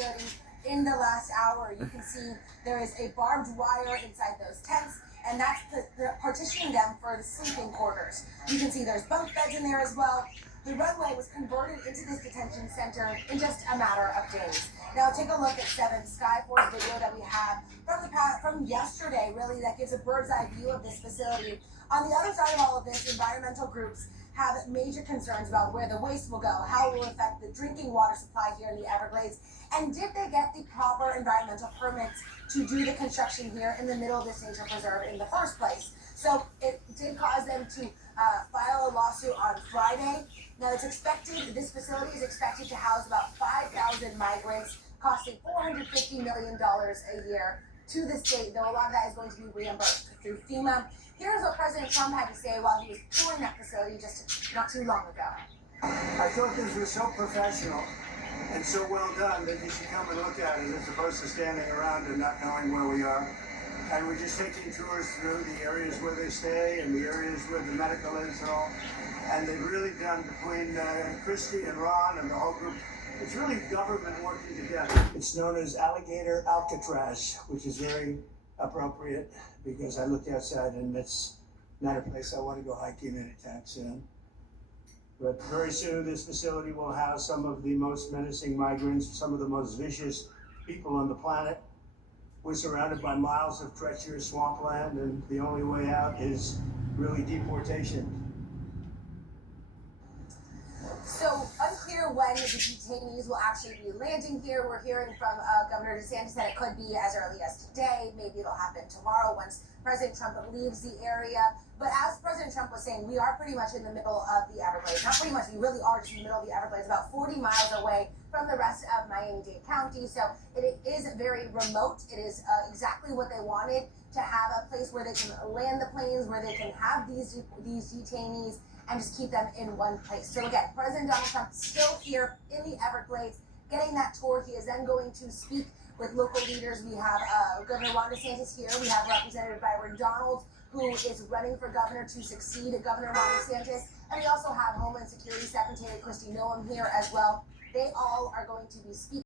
facility in the last hour. You can see there is a barbed wire inside those tents, and that's partitioning them for the sleeping quarters. You can see there's bunk beds in there as well. The runway was converted into this detention center in just a matter of days. Now take a look at 7 Sky Force video that we have from yesterday, really, that gives a bird's eye view of this facility. On the other side of all of this, environmental groups have major concerns about where the waste will go, how it will affect the drinking water supply here in the Everglades, and did they get the proper environmental permits to do the construction here in the middle of this nature preserve in the first place. So it did cause them to file a lawsuit on Friday. Now it's expected, this facility is expected to house about 5,000 migrants, costing $450 million a year to the state, though a lot of that is going to be reimbursed through FEMA. Here's what President Trump had to say while he was touring that facility just not too long ago. I thought this was so professional and so well done that you should come and look at it as opposed to standing around and not knowing where we are. And we're just taking tours through the areas where they stay and the areas where the medical is and all. And they've really done, between Christy and Ron and the whole group, it's really government working together. It's known as Alligator Alcatraz, which is very appropriate because I looked outside and it's not a place I want to go hiking anytime soon. But very soon this facility will house some of the most menacing migrants, some of the most vicious people on the planet. We're surrounded by miles of treacherous swampland, and the only way out is really deportation. So unclear when the detainees will actually be landing here. We're hearing from Governor DeSantis that it could be as early as today. Maybe it'll happen tomorrow once President Trump leaves the area. But as President Trump was saying, we are pretty much in the middle of the Everglades. Not pretty much, we really are just in the middle of the Everglades, about 40 miles away from the rest of Miami-Dade County. So it is very remote. It is exactly what they wanted, to have a place where they can land the planes, where they can have these detainees and just keep them in one place. So again, President Donald Trump still here in the Everglades, getting that tour. He is then going to speak with local leaders. We have Governor Ron DeSantis here. We have Representative Byron Donalds, who is running for governor to succeed Governor Ron DeSantis. And we also have Homeland Security Secretary Kristi Noem here as well. They all are going to be speaking.